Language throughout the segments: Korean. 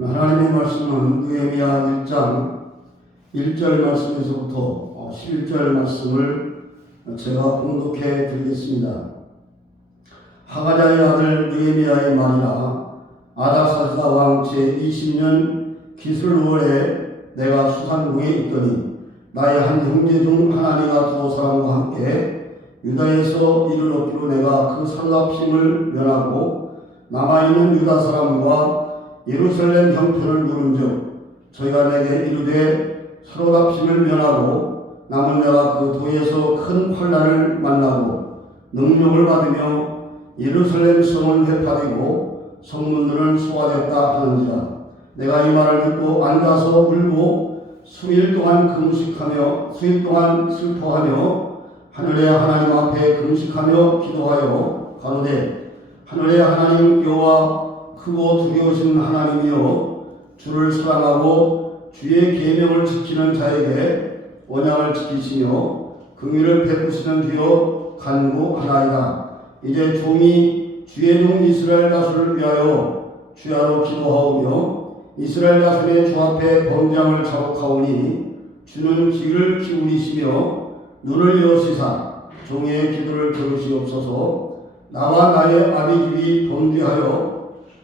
하나님의 말씀은 느헤미야 1장 1절 말씀에서부터 11절 말씀을 제가 봉독해 드리겠습니다. 하가랴의 아들 느헤미야의 말이라. 아닥사스다 왕 제20년 기슬월에 내가 수산궁에 있더니 나의 한 형제 중 하나니가 두 사람과 함께 유다에서 이를 얻기로 내가 그 살랍심을 면하고 남아있는 유다 사람과 예루살렘 형편을 물은즉 저희가 내게 이르되 살랍심을 면하고 남은 자가 그 도에서 큰 환난을 만나고 능력을 받으며 예루살렘 성은 회파되고 성문들은 소화됐다 하는지라. 내가 이 말을 듣고 앉아서 울고 수일 동안 금식하며 수일 동안 슬퍼하며 하늘의 하나님 앞에 금식하며 기도하여 가로되 하늘의 하나님 여호와 크고 두려우신 하나님이여 주를 사랑하고 주의 계명을 지키는 자에게 언약을 지키시며 긍휼을 베푸시는 주여 간구하나이다. 이제 종이 주의 종 이스라엘 자손을 위하여 주야로 기도하오며 이스라엘 자손의 주 앞에 번장을 자복하오니 주는 귀를 기울이시며 눈을 여시사 종의 기도를 들으시옵소서. 나와 나의 아비집이 범죄하여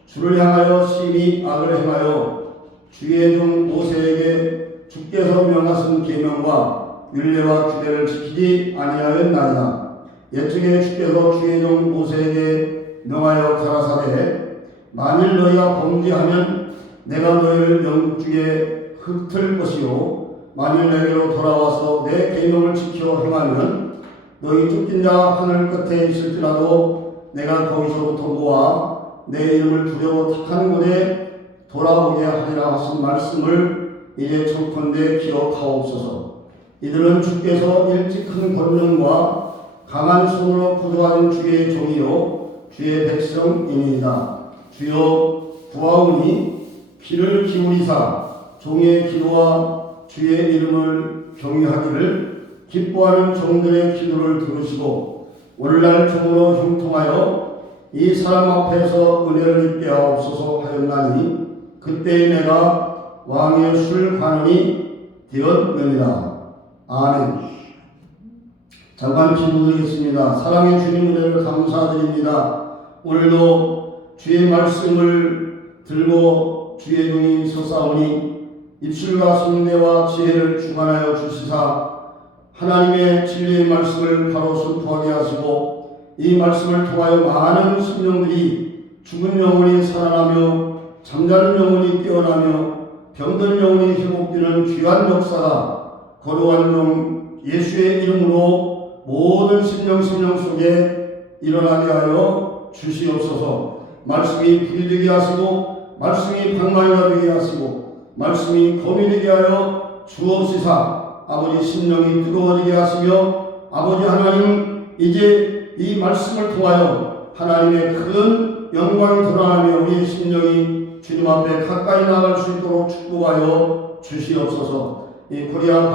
주를 향하여 심히 악을 행하여 주의 종 모세에게 주께서 명하신 계명과 율례와 규례를 지키지 아니하였나이다. 옛적에 주께서 주의 종 모세에게 명하여 가라사대 만일 너희가 범죄하면 내가 너희를 영중에 흩을 것이요 만일 내게로 돌아와서 내 계명을 지켜 행하면 너희 쫓긴 자 하늘 끝에 있을지라도 내가 거기서부터 모아 내 이름을 두려워 택한 곳에 돌아오게 하리라 하신 말씀을 이제 청컨대 기억하옵소서. 이들은 주께서 일찍 큰 권능과 강한 손으로 구조하신 주의 종이요 주의 백성이니이다. 주여 구하오니 귀를 기울이사 종의 기도와 주의 이름을 경외하기를 기뻐하는 종들의 기도를 들으시고 오늘날 종으로 형통하여 이 사람 앞에서 은혜를 입게 하옵소서 하였나니 그때에 내가 왕의 술 관원이 되었느니라. 아멘. 잠깐 기도드리겠습니다. 사랑의 주님 은혜를 감사드립니다. 오늘도 주의 말씀을 들고 주의 종이 서사오니 입술과 성대와 지혜를 주관하여 주시사 하나님의 진리의 말씀을 바로 선포하게 하시고 이 말씀을 통하여 많은 심령들이 죽은 영혼이 살아나며 잠자는 영혼이 깨어나며 병든 영혼이 회복되는 귀한 역사가 거룩한 종 예수의 이름으로 모든 심령 속에 일어나게 하여 주시옵소서. 말씀이 불이 되게 하시고 말씀이 방망이가 되게 하시고 말씀이 검이 되게 하여 주옵시사. 아버지 심령이 뜨거워지게 하시며 아버지 하나님 이제 이 말씀을 통하여 하나님의 큰 영광이 드러나며 우리의 심령이 주님 앞에 가까이 나갈 수 있도록 축복하여 주시옵소서. 이 코리아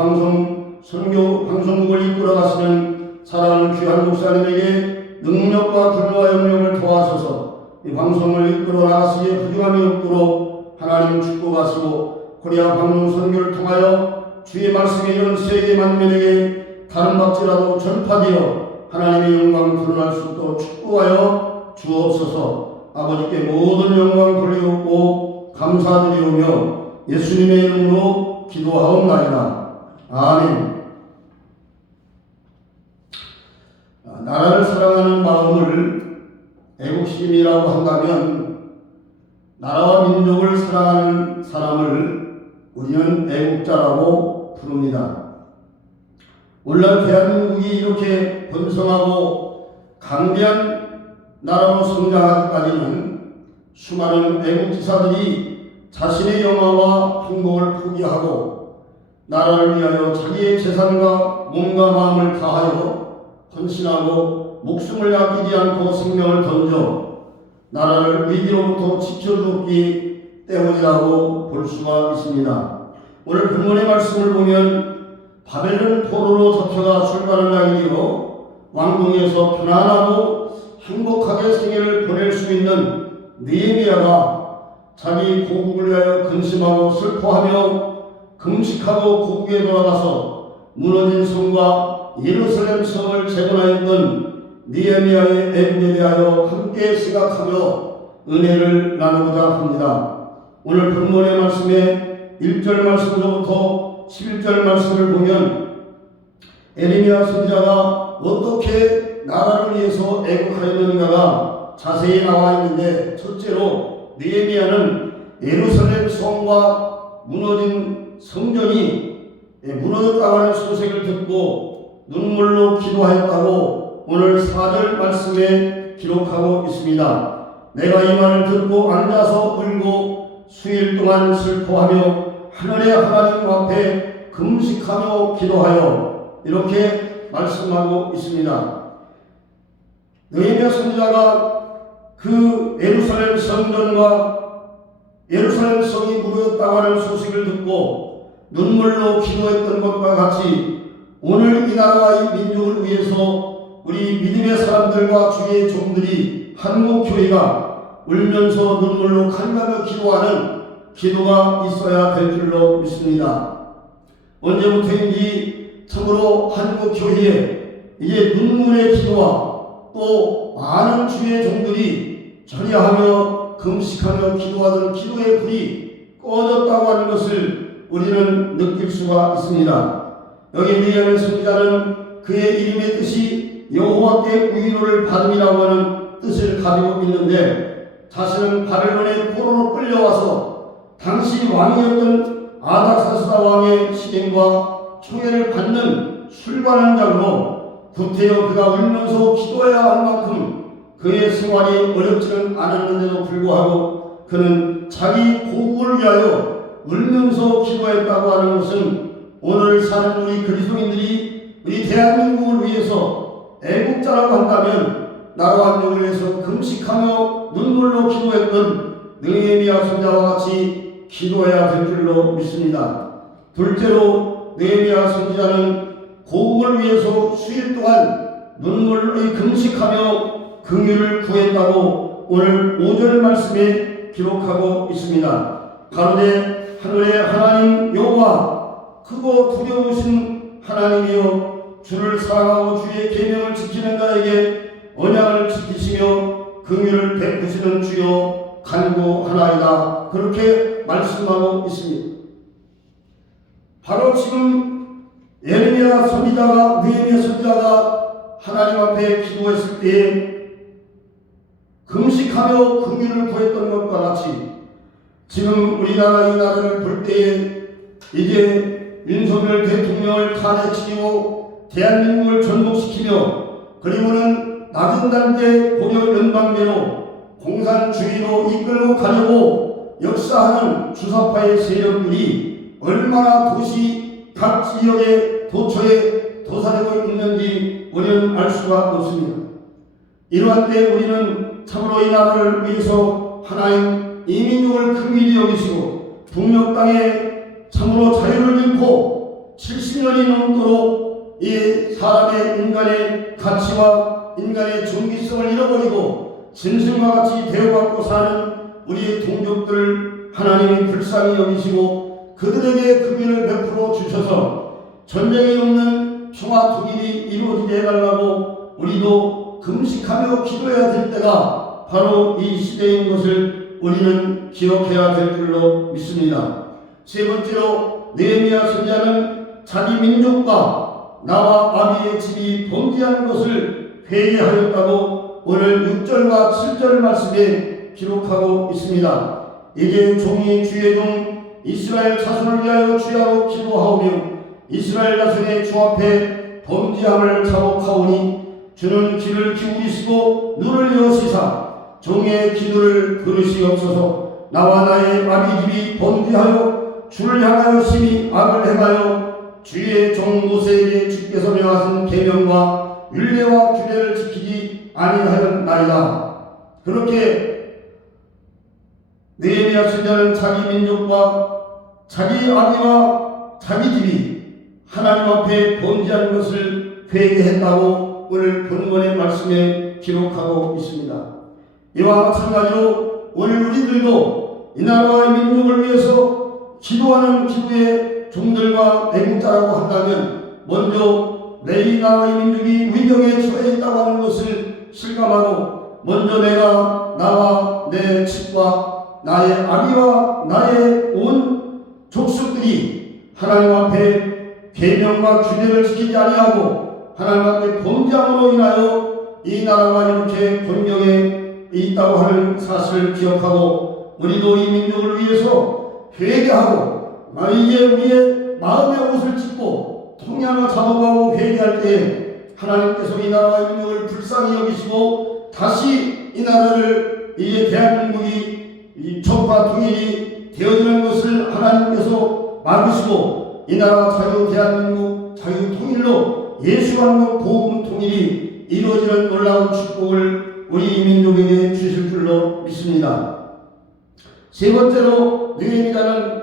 선교 방송국을 이끌어가시는 사랑하는 귀한 목사님에게 능력과 근로와 영역을 도와셔서 이 방송을 이끌어 나가시기에 부족함이 없도록 하나님 축복하시고 코리아 방송 선교를 통하여 주의 말씀이 이런 세계 만민에게 다른 박지라도 전파되어 하나님의 영광 드러날 수 있도록 축복하여 주옵소서. 아버지께 모든 영광 돌리옵고 감사드리오며 예수님의 이름으로 기도하옵나이다. 아멘. 나라를 사랑하는 마음을 애국심이라고 한다면 나라와 민족을 사랑하는 사람을 우리는 애국자라고 부릅니다. 오늘날 대한민국이 이렇게 번성하고 강대한 나라로 성장하기까지는 수많은 애국지사들이 자신의 영화와 행복을 포기하고 나라를 위하여 자기의 재산과 몸과 마음을 다하여 헌신하고 목숨을 아끼지 않고 생명을 던져 나라를 위기로부터 지켜주었기 때문이라고 볼 수가 있습니다. 오늘 본문의 말씀을 보면 바벨론 포로로 잡혀가 출가하는 나이이요 왕궁에서 편안하고 행복하게 생애를 보낼 수 있는 느헤미야가 자기 고국을 위하여 근심하고 슬퍼하며 금식하고 고국에 돌아가서 무너진 성과 예루살렘 성을 재건하였던 느헤미야의 애국에 대하여 함께 생각하며 은혜를 나누고자 합니다. 오늘 본문의 말씀에 1절 말씀부터 11절 말씀을 보면 에레미야 선지자가 어떻게 나라를 위해서 애국하였는가가 자세히 나와 있는데, 첫째로 느헤미야는 예루살렘 성과 무너진 성전이 무너졌다고 하는 소식을 듣고 눈물로 기도하였다고 오늘 4절 말씀에 기록하고 있습니다. 내가 이 말을 듣고 앉아서 울고 수일 동안 슬퍼하며 하늘의 하나님 앞에 금식하며 기도하여, 이렇게 말씀하고 있습니다. 느헤미야 선지자가 그 예루살렘 성전과 예루살렘 성이 무너졌다고 하는 소식을 듣고 눈물로 기도했던 것과 같이 오늘 이 나라와 이 민족을 위해서 우리 믿음의 사람들과 주의 종들이 한국교회가 울면서 눈물로 간가며 기도하는 기도가 있어야 될 줄로 믿습니다. 언제부터인지 참으로 한국교회에 이제 눈물의 기도와 또 많은 주의 종들이 절야하며 금식하며 기도하던 기도의 불이 꺼졌다고 하는 것을 우리는 느낄 수가 있습니다. 여기 느헤미야 선지자는 그의 이름의 뜻이 여호와께 위로를 받음이라고 하는 뜻을 가지고 있는데, 자신은 바벨론의 포로로 끌려와서 당시 왕이었던 아닥사스다 왕의 시행과 총애를 받는 술관원장으로 구태여 그가 울면서 기도해야 할 만큼 그의 생활이 어렵지는 않았는데도 불구하고 그는 자기 고국을 위하여 울면서 기도했다고 하는 것은 오늘 사는 우리 그리스도인들이 우리 대한민국을 위해서 애국자라고 한다면 나라와 민족을 위해서 금식하며 눈물로 기도했던 느헤미야 선지자와 같이 기도해야 될 줄로 믿습니다. 둘째로 느헤미야 선지자는 고국을 위해서 수일 동안 눈물로 금식하며 긍휼을 구했다고 오늘 5절 말씀에 기록하고 있습니다. 가로되 하늘의 하나님 여호와 크고 두려우신 하나님이여, 주를 사랑하고 주의 계명을 지키는 자에게 언약을 지키시며 긍휼을 베푸시는 주여 간구하나이다. 그렇게 말씀하고 있습니다. 바로 지금 느헤미야 선지자가 하나님 앞에 기도했을 때에 금식하며 긍휼을 구했던 것과 같이 지금 우리나라 이 나라를 볼 때에 이제 윤석열 대통령을 탄핵시키고 대한민국을 전복시키며 그리고는 낮은 단계 고려 연방대로 공산주의로 이끌고 가려고 역사하는 주사파의 세력들이 얼마나 각 지역의 도처에 도사되고 있는지 우리는 알 수가 없습니다. 이러한 때 우리는 참으로 이 나라를 위해서 하나님 이 민족을 긍휼히 여기시고 북녘 땅에 참으로 자유를 잃고 70년이 넘도록 이 사람의 인간의 가치와 인간의 존귀성을 잃어버리고 짐승과 같이 대우받고 사는 우리의 동족들을 하나님이 불쌍히 여기시고 그들에게 긍휼을 베풀어 주셔서 전쟁이 없는 평화 통일이 이루어지게 해달라고 우리도 금식하며 기도해야 될 때가 바로 이 시대인 것을 우리는 기억해야 될 줄로 믿습니다. 세 번째로 느헤미야 선지자는 자기 민족과 나와 아비의 집이 범죄한 것을 회개하였다고 오늘 6절과 7절 말씀에 기록하고 있습니다. 이제 종이 주의 종 이스라엘 자손을 위하여 주야로 기도하오며 이스라엘 자손의 주 앞에 범죄함을 자복하오니 주는 귀를 기울이시고 눈을 여시사 종의 기도를 들으시옵소서. 나와 나의 아비 집이 범죄하여 주를 향하여 심히 악을 행하여 주의 종 모세에게 주께서 명하신 계명과 율례와 규례를 지키지 아니하였나이다. 그렇게 느헤미야 선지자는 자기 민족과 자기 아비와 자기 집이 하나님 앞에 범죄한 것을 회개했다고 오늘 본문의 말씀에 기록하고 있습니다. 이와 마찬가지로 오늘 우리들도 이 나라와 이 민족을 위해서 기도하는 기도의 종들과 애국자라고 한다면 먼저 내 이 나라 이 민족이 위경에 처해 있다고 하는 것을 실감하고 먼저 내가 나와 내 집과 나의 아비와 나의 온 족속들이 하나님 앞에 계명과 규례를 지키지 아니하고 하나님 앞에 범죄함으로 인하여 이 나라가 이렇게 번경에 있다고 하는 사실을 기억하고 우리도 이 민족을 위해서 회개하고 이제 우리의 마음의 옷을 찢고 통야로 작업하고 회개할 때 하나님께서 이 나라와 이 민족을 불쌍히 여기시고 다시 이 나라를 이제 대한민국이 이 적과 통일이 되어지는 것을 하나님께서 막으시고 이 나라 자유 대한민국 자유 통일로 예수 한국 복음 통일이 이루어지는 놀라운 축복을 우리 민족에게 주실 줄로 믿습니다. 세 번째로 느헤미야는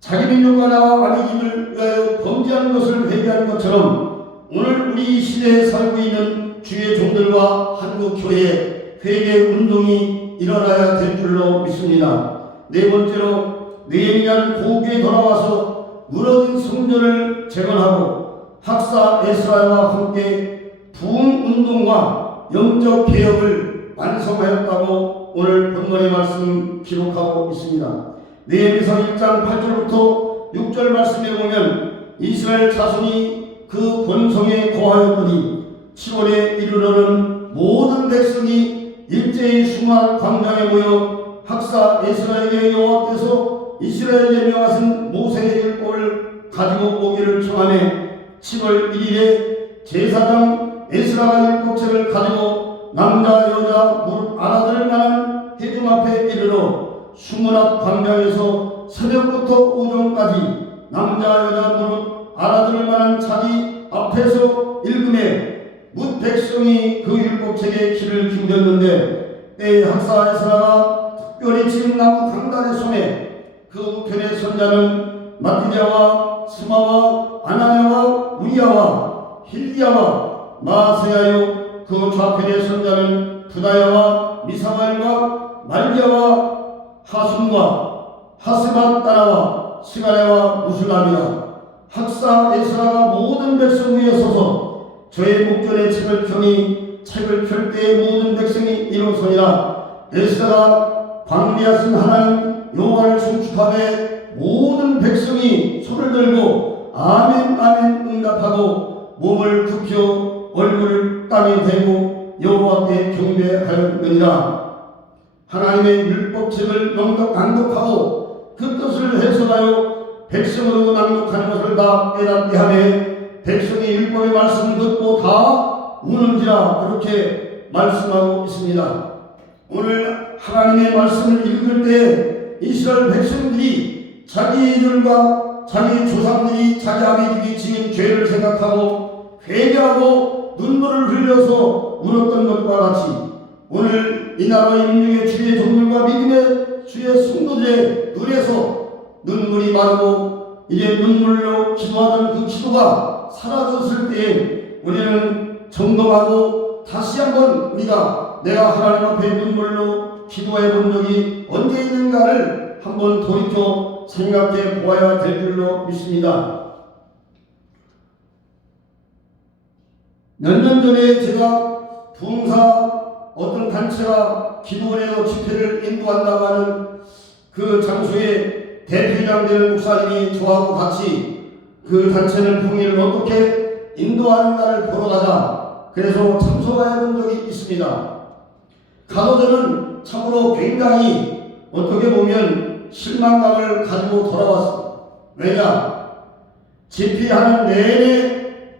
자기 민족과 나와 아비집을 위하여 범죄한 것을 회개한 것처럼 오늘 우리 이 시대에 살고 있는 주의 종들과 한국교회에 회개 운동이 일어나야 될 줄로 믿습니다. 네 번째로 느헤미야는 고국에 돌아와서 무너진 성전을 재건하고 학사 에스라와 함께 부흥운동과 영적 개혁을 완성하였다고 오늘 본문의 말씀 기록하고 있습니다. 느헤미야 1장 8절부터 6절 말씀에 보면 이스라엘 자손이 그 본성에 거하였더니 7월에 이르러는 모든 백성이 일제히 수만 광장에 모여 학사 에스라에게 여호와께서 이스라엘에 명하신 모세의 율법을 가지고 오기를 청하매 7월 1일에 제사장 에스라가 율법책을 가지고 남자 여자 무릇 알아들을 만한 회중 앞에 이르러 수문 앞 광장에서 새벽부터 오전까지 남자 여자 무릇 알아들을 만한 자기 앞에서 읽음에 뭇 백성이 그 율법책에 귀를 기울였는데 때에 학사 에스라가 특별히 지은 나무 강단의 손에 그 우편의 선자는 마띠냐와 스마와 아나냐와 우리야와 힐기야와 마세야요 그 좌편의 선자는 부다야와 미사마엘과 말기야와 하순과 하스밧다나와 시가레와 무술람이라 학사 에스라가 모든 백성 위에 서서 저의 목전에 책을 펴니 책을 펼 때에 모든 백성이 일어서니라. 에스라가 광대하신 하나님 여호와를 송축하되 모든 백성이 손을 들고 아멘 아멘 응답하고 몸을 굽혀 얼굴을 땅에 대고 여호와께 경배하였느니라. 하나님의 율법책을 낭독하고 그 뜻을 해석하여 백성으로 낭독하는 것을 다 깨닫게 하매 백성이 율법의 말씀을 듣고 다 우는지라 그렇게 말씀하고 있습니다. 오늘 하나님의 말씀을 읽을 때 이스라엘 백성들이 자기들과 자기 조상들이 자기 아비들이 지은 죄를 생각하고 회개하고 눈물을 흘려서 울었던 것과 같이 오늘 이 나라의 민족의 주의 종들과 믿음의 주의 성도들의 눈에서 눈물이 마르고 이제 눈물로 기도하던 그 기도가 사라졌을 때에 우리는 점검하고 다시 한번 내가 하나님 앞에 눈물로 기도해 본 적이 언제 있는가를 한번 돌이켜 생각해 보아야 될 줄로 믿습니다. 몇 년 전에 제가 부흥사 어떤 단체가 기도원에서 집회를 인도한다고 하는 그 장소에 대표장 되는 목사님이 저하고 같이 그 단체는 부흥회를 어떻게 인도하는가를 보러 가자. 그래서 참석해 본 적이 있습니다. 가서 저는 참으로 굉장히 어떻게 보면 실망감을 가지고 돌아왔습니다. 왜냐? 집회하는 내내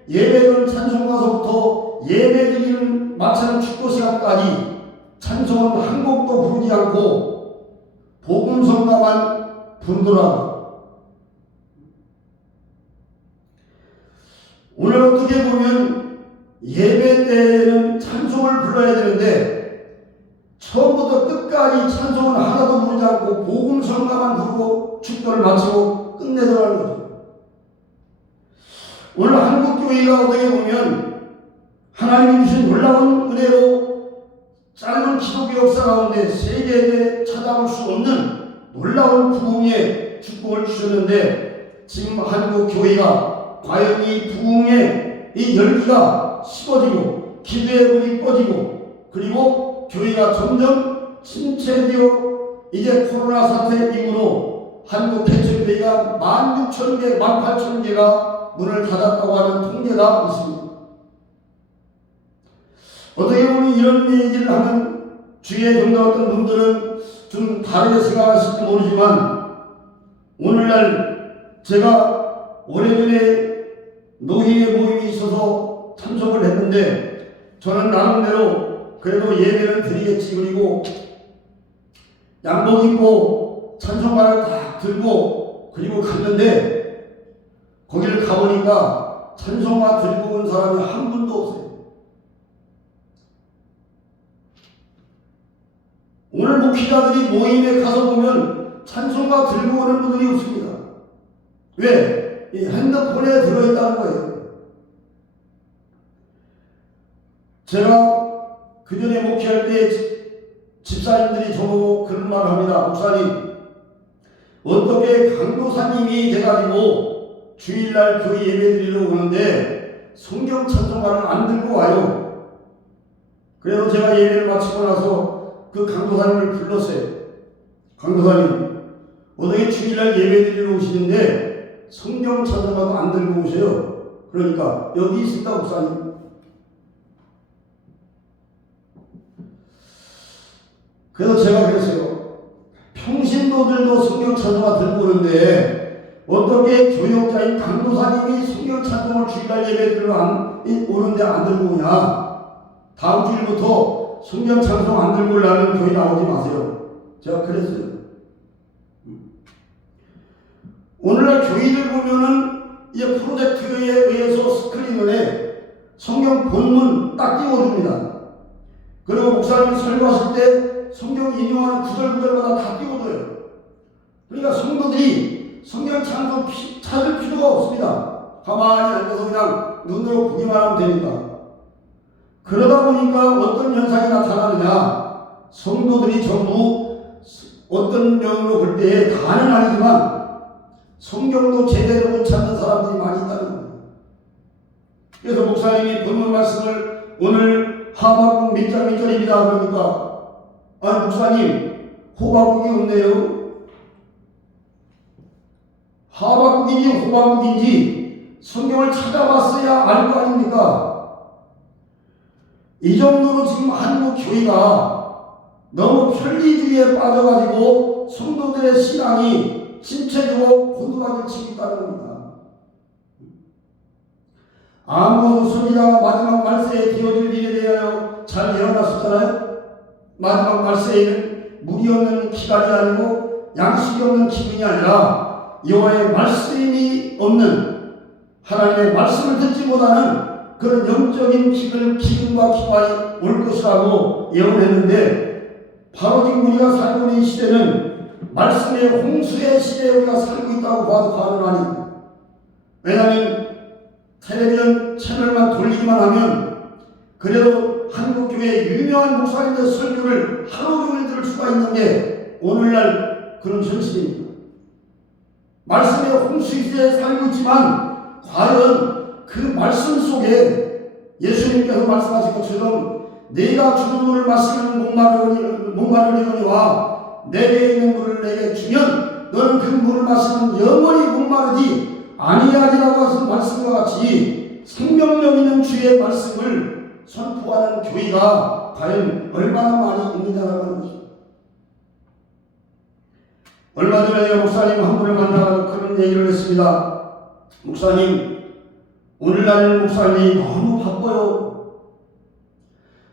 예배는 찬송가서부터 예배드리는 마치는 축도 시간까지 찬송은 한 곡도 부르지 않고 복음성가만 부르더라고요. 오늘 어떻게 보면 예배 때에는 찬송을 불러야 되는데 처음부터 끝까지 찬송을 하나도 부르지 않고 복음성가만 부르고 축도를 마치고 끝내더라는 거죠. 오늘 한국교회가 어떻게 보면 하나님이 주신 놀라운 은혜로 짧은 기독교 역사 가운데 세계에 찾아올 수 없는 놀라운 부흥의 축복을 주셨는데, 지금 한국 교회가 과연 이 부흥의 이 열기가 식어지고 기도의 불이 꺼지고, 그리고 교회가 점점 침체되어 이제 코로나 사태 이후로 한국 개척교회가 16,000개, 18,000개가 문을 닫았다고 하는 통계가 있습니다. 어떻게 보면 이런 얘기를 하면 주위에 경도했던 분들은 좀 다르게 생각하실지 모르지만, 오늘날 제가 오래전에 노희의 모임이 있어서 참석을 했는데, 저는 나름대로 그래도 예배를 드리겠지, 그리고 양복 입고 찬송가를 딱 들고 그리고 갔는데, 거기를 가보니까 찬송가 들고 온 사람이 한 분도 없어요. 오늘 목회자들이 모임에 가서 보면 찬송가 들고 오는 분들이 없습니다. 왜? 이 핸드폰에 들어있다는 거예요. 제가 그 전에 목회할 때 집사님들이 저보고 그런 말을 합니다. 목사님, 어떻게 강도사님이 돼가지고 주일날 교회 예배드리러 오는데 성경 찬송가를 안 들고 와요. 그래서 제가 예배를 마치고 나서 그 강도사님을 불렀어요. 강도사님, 어떻게 주일날 예배드리러 오시는데 성경 찬송가도 안 들고 오세요? 그러니까 여기 있습니다, 목사님. 그래서 제가 그랬어요. 평신도들도 성경 찬송가 들고 오는데 어떻게 교역자인 강도사님이 성경 찬송을 주일날 예배드리러 오는데 안 들고 오냐? 다음 주일부터 성경 찬송 안 들고 오려면 교회 나오지 마세요. 제가 그랬어요. 오늘날 교회들 보면은 이제 프로젝트에 의해서 스크린에 성경 본문 딱 띄워줍니다. 그리고 목사님이 설교하실 때 성경 인용하는 구절구절마다 다 띄워줘요. 그러니까 성도들이 성경 찬송 찾을 필요가 없습니다. 가만히 앉아서 그냥 눈으로 보기만 하면 됩니다. 그러다 보니까 어떤 현상이 나타나느냐, 성도들이 전부 어떤 면으로 볼 때에 다는 아니지만 성경도 제대로 못 찾는 사람들이 많이 있다는 거예요. 그래서 목사님이 본문 말씀을 오늘 하박국 몇 장 몇 절입니다. 그러니까 목사님, 호박국이 없네요. 하박국인지 호박국인지 성경을 찾아봤어야 알 거 아닙니까? 이 정도로 지금 한국 교회가 너무 편리주의에 빠져가지고 성도들의 신앙이 침체되고 곤두박질 치고 있다는 겁니다. 아모스 선지자가 마지막 말세에 되어질 일에 대하여 잘 예언하셨잖아요. 마지막 말세에는 물이 없는 기갈이 아니고 양식이 없는 기근이 아니라 여호와의 말씀이 없는, 하나님의 말씀을 듣지 못하는 그런 영적인 기근과 기갈이 올 것이라고 예언했는데, 바로 지금 우리가 살고 있는 시대는 말씀의 홍수의 시대에 우리가 살고 있다고 봐도 과언은 아닙니다. 왜냐하면 텔레비전 채널만 돌리기만 하면 그래도 한국교회 유명한 목사님들 설교를 하루 종일 들을 수가 있는 게 오늘날 그런 현실입니다. 말씀의 홍수 시대에 살고 있지만 과연 그 말씀 속에 예수님께서 말씀하신 것처럼 내가 주는 물을 마시면 목마르려니와 내게 있는 물을 내게 주면 너는 그 물을 마시면 영원히 목마르지 아니하리라고 하신 말씀과 같이 생명력 있는 주의 말씀을 선포하는 교회가 과연 얼마나 많이 있느냐라고 하는 것입니다. 얼마 전에 목사님 한 분을 만나서 그런 얘기를 했습니다. 목사님, 오늘날 목사님이 너무 바빠요.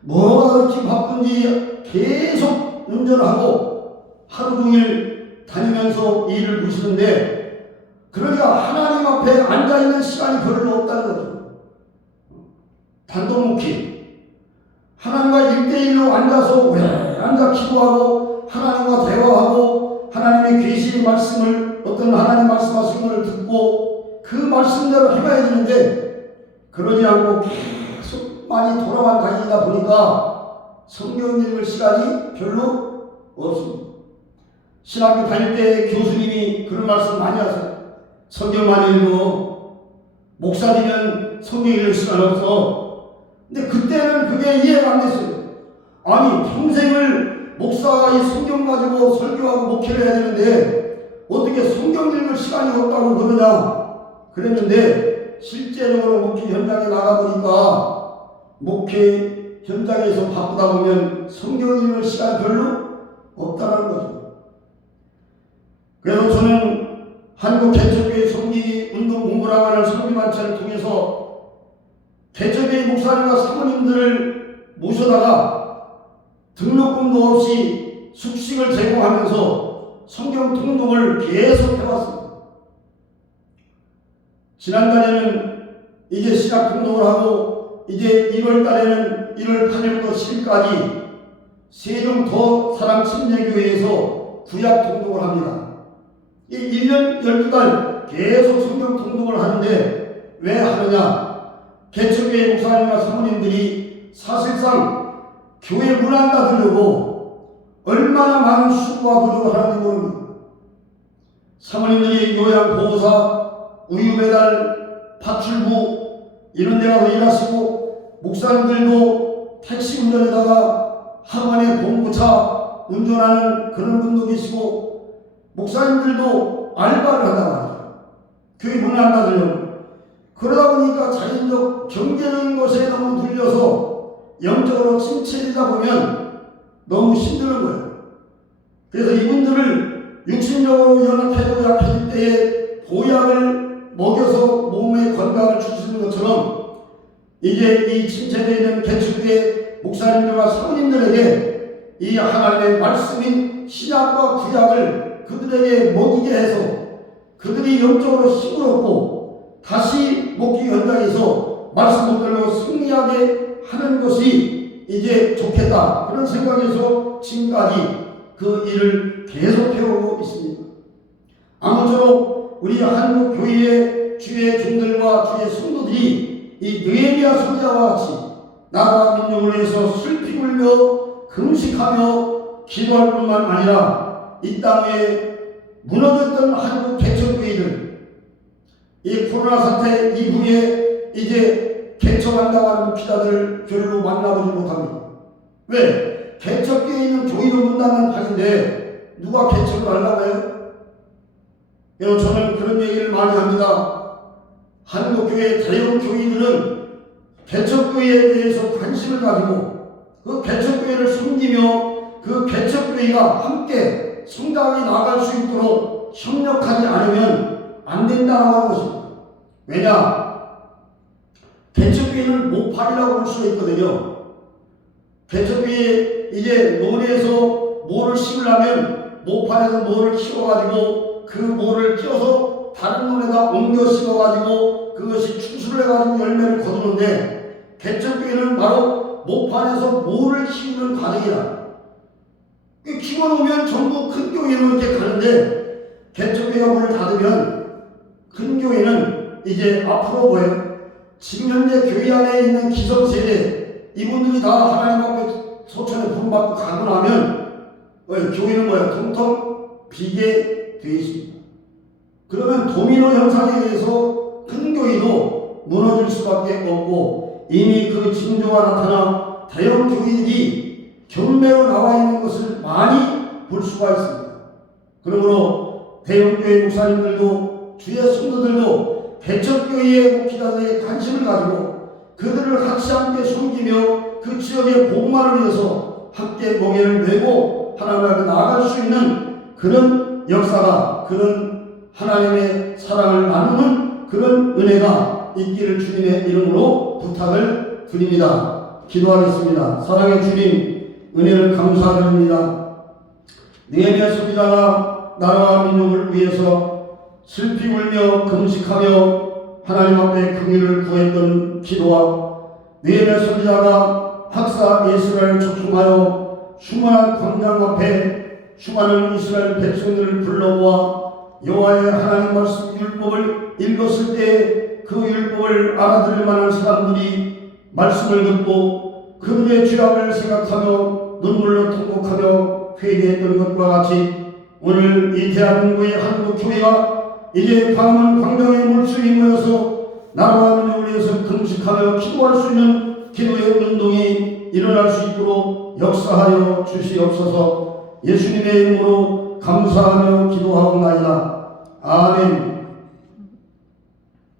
뭐가 그렇게 바쁜지 계속 운전하고 하루 종일 다니면서 일을 보시는데, 그러니까 하나님 앞에 앉아있는 시간이 별로 없다는 거죠. 단독 목회, 하나님과 1대1로 앉아서 왜 앉아 기도하고 하나님과 대화하고 하나님의 계시의 말씀을, 어떤 하나님 말씀하신 것을 듣고 그 말씀대로 해가야 되는데, 그러지 않고 계속 많이 돌아만 다니다 보니까 성경 읽을 시간이 별로 없습니다. 신학교 다닐 때 교수님이 그런 말씀 많이 하세요. 성경 많이 읽어. 목사님은 성경 읽을 시간 없어. 근데 그때는 그게 이해가 안 됐어요. 아니, 평생을 목사가 이 성경 가지고 설교하고 목회를 해야 되는데 어떻게 성경 읽을 시간이 없다고 그러냐 그랬는데, 실제적으로 목회 현장에 나가보니까 목회 현장에서 바쁘다 보면 성경 읽을 시간 별로 없다는 거죠. 그래서 저는 한국개척교회 성기 운동 공부라고 하는 성기만찬을 통해서 개척교회 목사님과 사모님들을 모셔다가 등록금도 없이 숙식을 제공하면서 성경 통독을 계속 해왔습니다. 지난달에는 이제 신학 통독을 하고, 이제 1월 달에는 1월 8일부터 10일까지 세종도 사랑침례교회에서 구약 통독을 합니다. 1년 12달 계속 성경 통독을 하는데, 왜 하느냐? 개척교회 목사님과 사모님들이 사실상 교회 문안 닫으려고 얼마나 많은 수고와 노력을 하는지 모릅니다. 사모님들이 요양보호사, 우유배달, 파출부 이런 데 가서 일하시고, 목사님들도 택시 운전에다가 학원에 봉고차 운전하는 그런 분도 계시고, 목사님들도 알바를 한단 말이죠. 교회 문을 안 닫으려고. 그러다 보니까 자연적 경제적인 것에 너무 눌려서 영적으로 침체되다 보면 너무 힘드는 거예요. 그래서 이분들을 육신적으로 연약해지고 약해질 때에 보약을 먹여서 몸의 건강을 주시는 것처럼, 이제 이 침체되어 있는 개척교회 목사님들과 사모님들에게 이 하나님의 말씀인 신약과 구약을 그들에게 먹이게 해서 그들이 영적으로 힘을 얻고 다시 목회 현장에서 말씀 붙들고 승리하게 하는 것이 이제 좋겠다, 그런 생각에서 지금까지 그 일을 계속해오고 있습니다. 아무쪼록 우리 한국 교회의 주의 종들과 주의 성도들이 이 느헤미야 선지자와 같이 나라와 민족을 위해서 슬피 울며 금식하며 기도할 뿐만 아니라 이 땅에 무너졌던 한국 개척교회들, 이 코로나 사태 이후에 이제 개척한다고 하는 목회자들을 별로 만나보지 못합니다. 왜? 개척교회에 있는 교회도 문 닫는 판인데 누가 개척을 하려고 해요? 여러분, 저는 그런 얘기를 많이 합니다. 한국교회 대형 교회들은 개척교회에 대해서 관심을 가지고 그 개척교회를 섬기며 그 개척교회가 함께 성장이 나아갈 수 있도록 협력하지 않으면 안 된다고 하는 것입니다. 왜냐? 개척교회는 모팔이라고 볼 수가 있거든요. 개척교회 이제 논에서 모를 심으려면 모팔에서 모를 키워가지고 그 모를 끼워서 다른 논에다 옮겨 심어가지고 그것이 추수를 해가지고 열매를 거두는데, 개척교회는 바로 모판에서 모를 키우는 과정이다. 키워놓으면 전부 큰 교회로 이렇게 가는데, 개척교회가 문을 닫으면 큰 교회는 이제 앞으로 뭐예요? 지금 현재 교회 안에 있는 기성세대 이분들이 다 하나님 앞에 소천에 부름받고 가고 나면 교회는 뭐예요? 통통 비게 되어 있습니다. 그러면 도미노 현상에 의해서 큰 교회도 무너질 수밖에 없고, 이미 그 징조가 나타나 대형 교회들이 경매로 나와 있는 것을 많이 볼 수가 있습니다. 그러므로 대형교회 목사님들도 주의 성도들도 개척교회의 목회자들의 관심을 가지고 그들을 같이 함께 섬기며 그 지역의 복음화를 위해서 함께 멍에를 메고 하나님 앞에 나아갈 수 있는 그런 역사가, 그런 하나님의 사랑을 나누는 그런 은혜가 있기를 주님의 이름으로 부탁을 드립니다. 기도하겠습니다. 사랑의 주님, 은혜를 감사드립니다. 느헤미야 선지자가 나라와 민족을 위해서 슬피 울며 금식하며 하나님 앞에 긍휼을 구했던 기도와 느헤미야 선지자가 학사 이스라엘을 초청하여 수많은 광장 앞에 수많은 이스라엘 백성들을 불러모아 여호와의 하나님 말씀 율법을 읽었을 때 그 율법을 알아들을 만한 사람들이 말씀을 듣고 그들의 죄악을 생각하며 눈물로 통곡하며 회개했던 것과 같이 오늘 이 대한민국의 한국교회가 이제 광화문 광장에 몰수히 모여서 나라와 민족을 위해서 금식하며 기도할 수 있는 기도의 운동이 일어날 수 있도록 역사하여 주시옵소서. 예수님의 이름으로 감사하며 기도하옵나이다. 아멘.